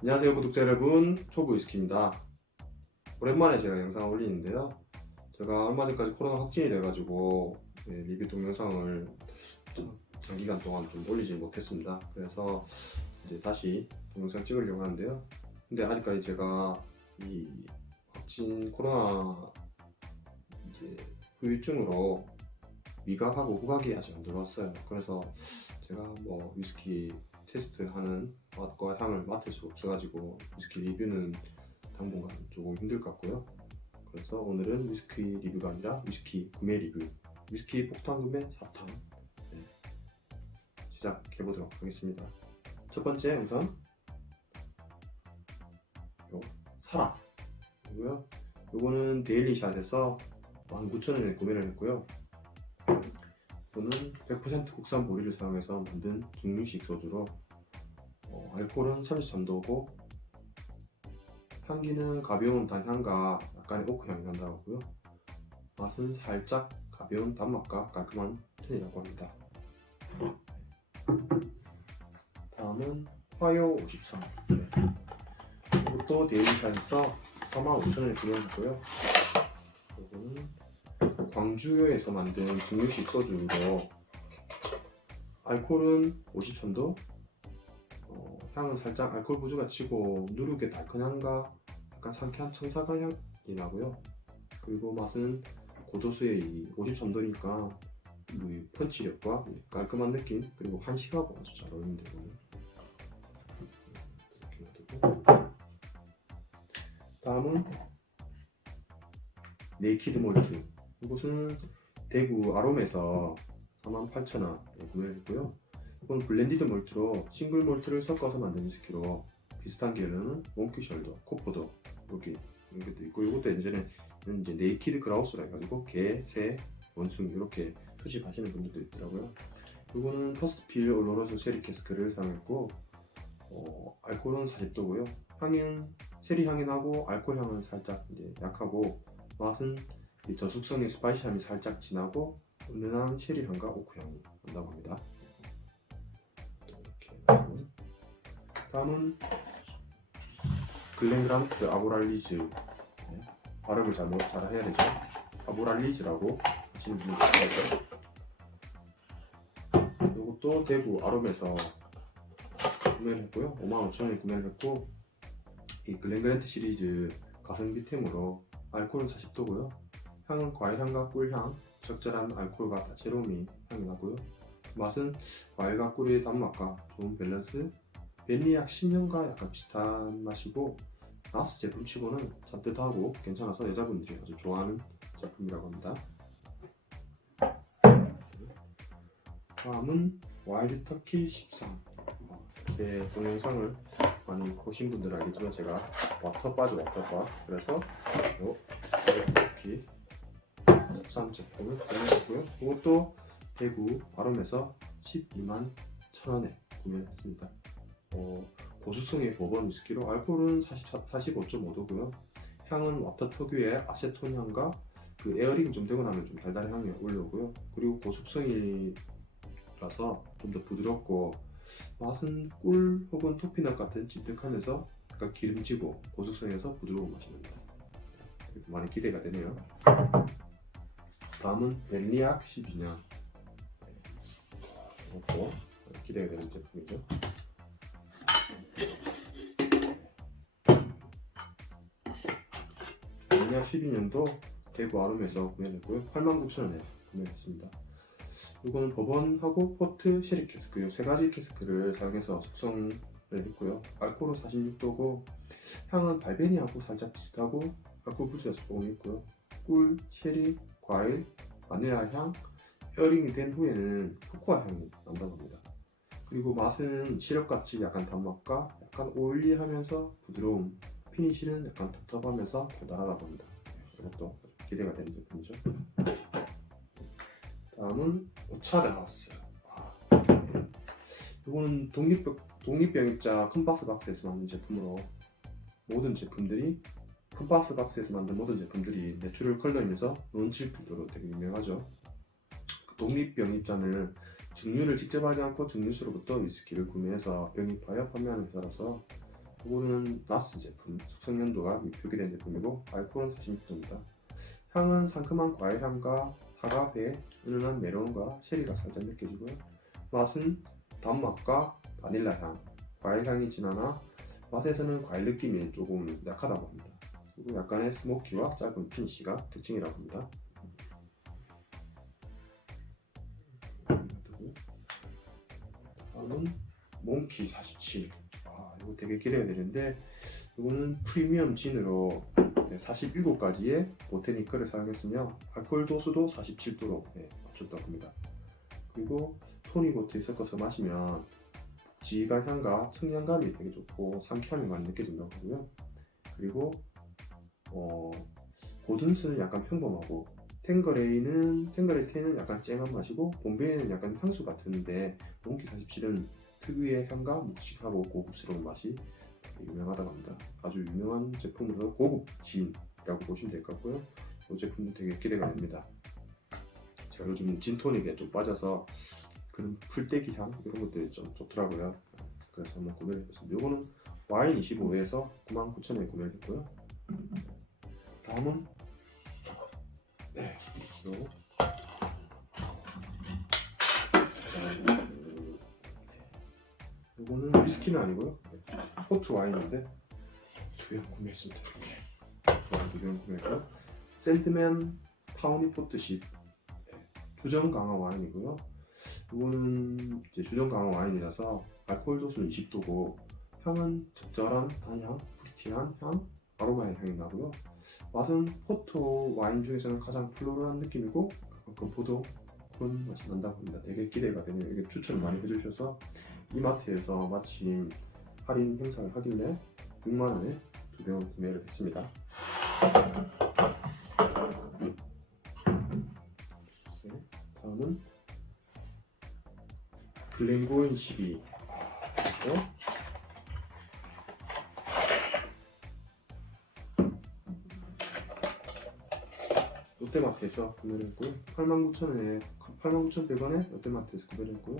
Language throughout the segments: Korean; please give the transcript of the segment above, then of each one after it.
안녕하세요 구독자 여러분. 초보이스키입니다. 오랜만에 제가 영상을 올리는데요. 제가 얼마 전까지 코로나 확진이 돼가지고 예, 리뷰 동영상을 좀 장기간 동안 좀 올리지 못했습니다. 그래서 이제 다시 동영상 찍으려고 하는데요. 근데 아직까지 제가 이 확진 코로나 이제 후유증으로 미각하고 후각이 아직 안 들어왔어요. 그래서 제가 뭐 위스키 테스트하는 맛과 향을 맡을 수 없어가지고 위스키 리뷰는 당분간 조금 힘들 것 같고요. 그래서 오늘은 위스키 리뷰가 아니라 위스키 구매 리뷰, 위스키 폭탄 구매 사탕 네. 시작해 보도록 하겠습니다. 첫 번째 영상 요 사라 이고요. 요거는 데일리샷에서 19,000원에 구매를 했고요. 이거는 100% 국산 보리를 사용해서 만든 중류식 소주로 어, 알코올은 33도고 향기는 가벼운 단향과 약간의 오크 향이 난다고 하고요. 맛은 살짝 가벼운 단맛과 깔끔한 편이라고 합니다. 다음은 화요 53. 네. 이것도 데일리샷에서 45,000원에 구매했고요. 이거는 광주에서 만든 중류식 소주로 알코올은 53도, 어, 향은 살짝 알코올 부주가 치고 누룩의 달큰 향과 약간 상쾌한 청사과 향이 나고요. 그리고 맛은 고도수의 이 53도니까 이 펀치력과 이 깔끔한 느낌 그리고 한식하고 아주 잘 어울린다 이거는. 이렇게 놔두고. 다음은 네이키드 몰트 이것은 대구 아롬에서 48,000원에 구매를 했고요. 이건 블렌디드 몰트로 싱글 몰트를 섞어서 만든 위스키로 비슷한 계열은 몽키 셜더, 코포도 이렇게 이런 것도 있고 이것도 예전에 이제 네이키드 그라우스라 해가지고 개, 새, 원숭이 이렇게 수집하시는 분들도 있더라고요. 이거는 퍼스트필 올로로스 쉐리 캐스크를 사용했고 어, 알코올은 40도고요. 향은 쉐리 향이 나고 알코올 향은 살짝 이제 약하고 맛은 이 저숙성의 스파이시함이 살짝 진하고 은은한 쉐리 향과 오크 향이 난다고 합니다. 다음은 글렌그란트 아보랄리즈 네, 발음을 잘, 못- 잘 해야 되죠. 아보랄리즈라고 하시는 분이 계시죠. 이것도 대구 아롬에서 구매를 했고요. 55,000원에 구매를 했고 이 글렌그란트 시리즈 가성비 템으로 알코올은 40도고요. 향은 과일 향과 꿀향, 적절한 알코올과 다채로움이 향이 나고요. 맛은 과일과 꿀의 단맛과 좋은 밸런스, 벤리약 신형과 약간 비슷한 맛이고 나스 제품치고는 산뜻하고 괜찮아서 여자분들이 아주 좋아하는 제품이라고 합니다. 다음은 와일드 터키 13. 제 동영상을 많이 보신 분들 은 알겠지만 제가 와터바죠 와터바 그래서 요 와일드 터키 13 제품을 구매했고요. 이것도 대구 아롬에서 12만 1,000원에 구매했습니다. 어, 고수성의 버번 위스키로 알코올은 40, 45.5도고요. 향은 와터 특유의 아세톤 향과 그 에어링이 좀 되고 나면 좀 달달한 향이 올라오고요. 그리고 고숙성이라서 좀 더 부드럽고 맛은 꿀 혹은 토피넛 같은 찐득하면서 약간 기름지고 고숙성에서 부드러운 맛이 납니다. 많이 기대가 되네요. 다음은 벨리악 12년. 이것도 기대가 되는 제품이죠. 벨리악 12년도 대구 아름에서 구매했고요. 89,000원에 구매했습니다. 이거는 버번하고 포트 쉐리 캐스크 이세 가지 캐스크를 사용해서 숙성을 했고요. 알코올은 46도고 향은 발베니하고 살짝 비슷하고 알코올 부주가 조금 있고요. 꿀, 쉐리, 과일, 바닐라 향, 에어링이 된 후에는 코코아 향이 난다고 합니다. 그리고 맛은 시럽같이 약간 단맛과 약간 오일리하면서 부드러움, 피니쉬는 약간 텁텁하면서 달달하다고 합니다. 이것도 기대가 되는 제품이죠. 다음은 오차드 하우스. 아, 이거는 독립병, 독립병입자 큰 박스 박스에서 만든 제품으로 모든 제품들이 큰 박스 박스에서 만든 모든 제품들이 내추럴 컬러이면서 론칠푸드로 되게 유명하죠. 그 독립 병입자는 증류를 직접 하지 않고 증류수로부터 위스키를 구매해서 병입하여 판매하는 회사라서 이거는 나스 제품, 숙성 연도가 표기된 제품이고 알코올은 46도입니다. 향은 상큼한 과일 향과 사과, 배, 은은한 메론과 쉐리가 살짝 느껴지고요. 맛은 단맛과 바닐라 향, 과일 향이 진하나 맛에서는 과일 느낌이 조금 약하다고 합니다. 약간의 스모키와 짧은 피니쉬가 특징이라고 합니다. 다음은 몽키 47. 아, 이거 되게 기대가 되는데 이거는 프리미엄 진으로 47가지의 보테니크를 사용했으며 알코올 도수도 47도로 맞췄다고 합니다. 그리고 토닉워터에 섞어서 마시면 묵직한 향과 청량감이 되게 좋고 상쾌함이 많이 느껴진다고 하고요. 그리고 어, 고든스는 약간 평범하고 탱거레이는 탱거레이는 약간 쨍한 맛이고 봄베이는 약간 향수 같은데 몽키 47은 특유의 향과 묵직하고 고급스러운 맛이 유명하다고 합니다. 아주 유명한 제품으로 고급 진이라고 보시면 될 것 같고요. 이 제품도 되게 기대가 됩니다. 제가 요즘 진토닉에 좀 빠져서 그런 풀떼기 향 이런 것들이 좀 좋더라고요. 그래서 한번 구매를 했습니다. 이거는 와인 25에서 99,000원에 구매를 했고요. 다음은 네, 요 이거는 위스키는 아니고요. 포트 와인인데 두 병 구매했습니다. 두병 구매했고요. 샌드맨 타우니 포트십 주정 강화 와인이고요. 이거는 이제 주정 강화 와인이라서 알코올 도수는 20도고 향은 적절한 단향, 프리티한 향, 아로마의 향이 나고요. 맛은 포토 와인 중에서는 가장 플로럴한 느낌이고 가끔 포도 그런 맛이 난다고 합니다. 되게 기대가 되네요. 이게 추천을 많이 해주셔서 이마트에서 마침 할인 행사를 하길래 6만 원에 두 병을 구매를 했습니다. 네, 다음은 글렌고인 12 어? 롯데마트에서 구매를 했고요. 89,000원에 89,100원에 롯데마트에서 구매를 했고요.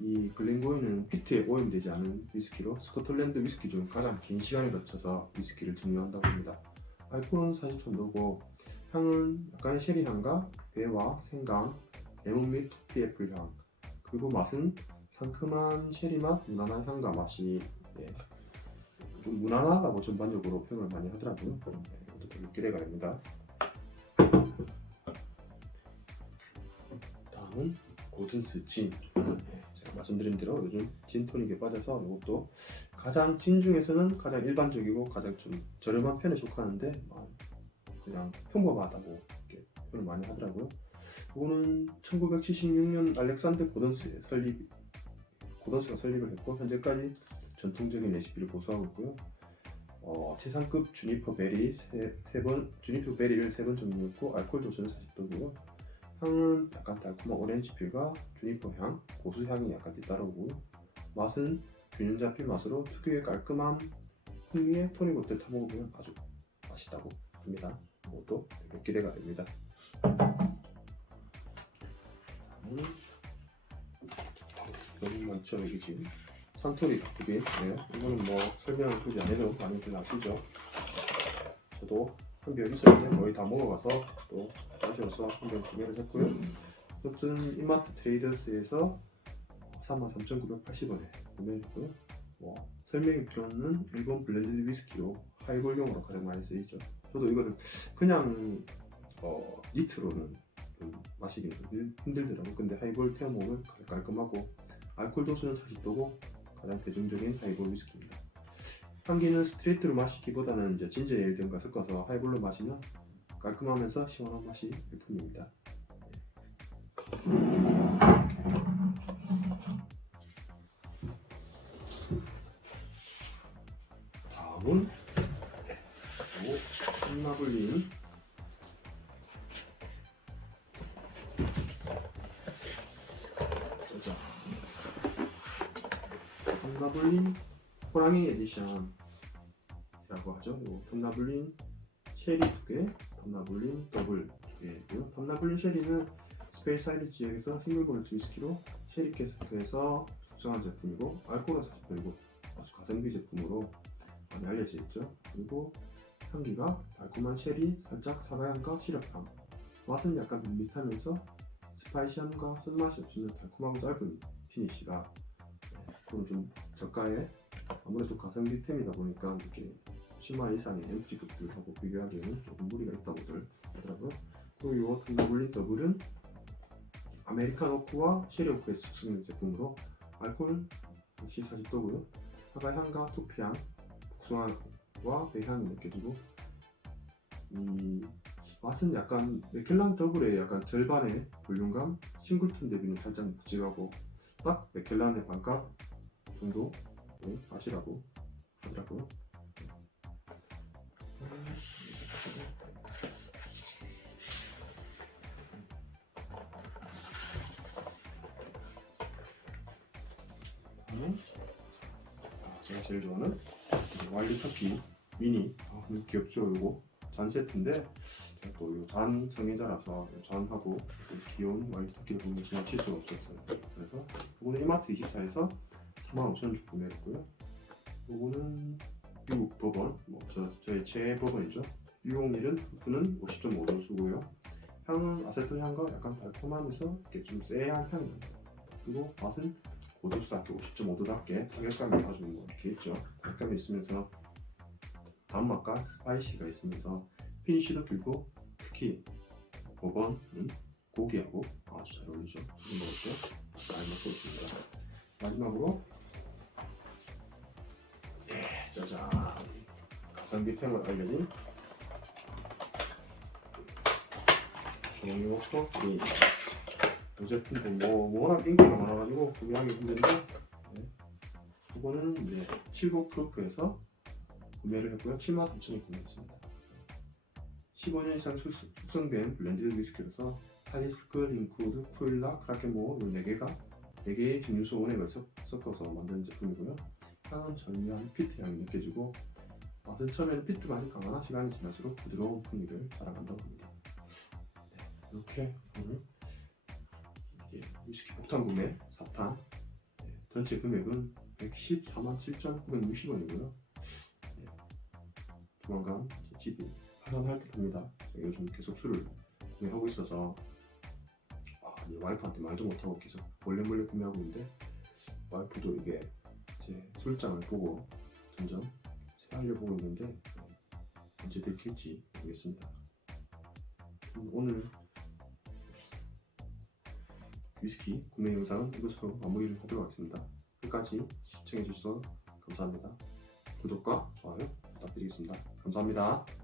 이 글렌고이는 피트에 오염되지 않은 위스키로 스코틀랜드 위스키 중 가장 긴 시간을 거쳐서 위스키를 증류한다고 합니다. 알코올은 40도고 향은 약간의 쉐리 향과 배와 생강, 레몬 및 토피 애플 향 그리고 맛은 상큼한 쉐리 맛, 무난한 향과 맛이 예, 좀 무난하다고 전반적으로 표현을 많이 하더라고요. 네, 이것도 되게 기대가 됩니다. 다음은 고든스 진. 네, 제가 말씀드린 대로 요즘 진 토닉에 빠져서 이것도 가장 진 중에서는 가장 일반적이고 가장 좀 저렴한 편에 속하는데 어, 그냥 평범하다고 이렇게 표현을 많이 하더라고요. 이거는 1976년 알렉산드 고던스의 설립 고던스가 설립을 했고 현재까지 전통적인 레시피를 보수하고 있고요. 어, 최상급 주니퍼 베리 세, 세 번, 주니퍼 베리를 세 번 정리했고 알코올 도수는 40도고요. 향은 약간 달콤한 오렌지 필과 주니퍼 향, 고수 향이 약간 뒤따르고 맛은 균형 잡힌 맛으로 특유의 깔끔함 풍미의 토닉워터 타먹으면 아주 맛있다고 합니다. 이것도 되게 기대가 됩니다. 다음은 너무 많죠 여기 지금 산토리 가꾸기 네. 이거는 뭐 설명을 굳이 안 해도 많이들 아시죠 저도 한 병 있었는데 거의 다 먹어가서 또 아쉬워서 한병 구매를 했고요. 이것은 이마트 트레이더스에서 33,980원에 구매했고요. 뭐 설명이 필요 없는 일본 블렌디드 위스키로 하이볼용으로 가장 많이 쓰이죠. 저도 이거를 그냥 어, 니트로는 좀 마시기 좀 힘들더라고요. 근데 하이볼 태워 먹으면 깔끔하고 알코올 도수는 40도고 가장 대중적인 하이볼 위스키입니다. 향기는 스트레이트로 마시기보다는 이제 진저 에일 등과 섞어서 하이볼로 마시면 깔끔하면서 시원한 맛이 일품입니다. 다음은 한나블린 짜잔 텀나블린 호랑이 에디션이라고 하죠. 요 텀나블린 쉐리 두 개, 텀나블린 더블 두 개고요. 텀나블린 쉐리는 스페이스 사이드 지역에서 싱글볼트 위스키로 쉐리 캐스크에서 숙성한 제품이고 알코올은 40도이고 아주 가성비 제품으로 많이 알려져 있죠. 그리고 향기가 달콤한 쉐리, 살짝 사과향과 시럽향. 맛은 약간 밋밋하면서 스파이시함과 쓴맛이 없으면 달콤하고 짧은 피니쉬가 그럼 좀 저가에 아무래도 가성비 템이다 보니까 이렇게 10만 이상의 엠프티 급들하고 비교하기에는 조금 무리가 있다고들 하더라고요. 그리고 이 덤블린 더블은 아메리카노크와 쉐리오크에서 숙성된 제품으로 알코올 역시 40도고요. 사과 향과 토피향, 복숭아와 배향이 느껴지고 이 맛은 약간 맥켈란 더블의 약간 절반의 볼륨감, 싱글톤 대비는 살짝 묵직하고 딱 맥켈란의 반값 정도 의 맛이라고 하더라고요. 아, 제가 제일 좋아하는 이 와일드 터키 미니. 아, 귀엽죠 이거? 잔 세트인데 제가 또이잔 성애자라서 이 잔하고 이 귀여운 와일드 터키를 보면 지나칠 수가 없었어요. 그래서 이거는 이마트 24에서 45,000원 주고 구매했고요. 이거는 버번 뭐 저, 저의 최애 버번이죠 유용일은 푸는 50.5도 쓰고요 향은 아세톤 향과 약간 달콤하면서 이렇게 좀 쎄한 향이 납니다 그리고 맛은 고도수답게 50.5도답게 타격감이 아주 뭐 이렇게 있죠. 타격감이 있으면서 단맛과 스파이시가 있으면서 피니쉬도 길고 특히 5번은 고기하고 아주 잘 어울리죠. 이 먹었죠. 많이 먹고 있습니다. 마지막으로 예, 짜잔. 가성비 템을 알려진 중앙 워터 이이 제품도 뭐, 뭐 워낙 인기가 많아가지고 구매하기 힘든데 네. 이거는 이제 7고 프루프에서 구매를 했고요. 73,000원 구매했습니다. 15년 이상 숙- 숙성된 블렌디드 위스키로서 타리스크, 링쿠드, 쿠일라, 크라켄모 이 4개가 4개의 증류소 원액을 섞- 섞어서 만든 제품이고요 향은 절묘한 피트 향이 느껴지고 맛은 처음에는 피트 맛이 강하나 시간이 지날수록 부드러운 풍미를 자랑한다고 합니다 네, 이렇게 오늘 이게 위스키 폭탄 구매 4탄 네, 전체 금액은 114만 7,960원이고요. 네, 조만간 제 집이 파산할 듯합니다. 제가 요즘 계속 술을 구매하고 있어서 아, 이 와이프한테 말도 못하고 계속 몰래 몰래 구매하고 있는데 와이프도 이게 제 술장을 보고 점점 새하려 보고 있는데 언제 들킬지 모르겠습니다. 음, 오늘 위스키 구매 영상은 이것으로 마무리를 하도록 하겠습니다. 끝까지 시청해주셔서 감사합니다. 구독과 좋아요 부탁드리겠습니다. 감사합니다.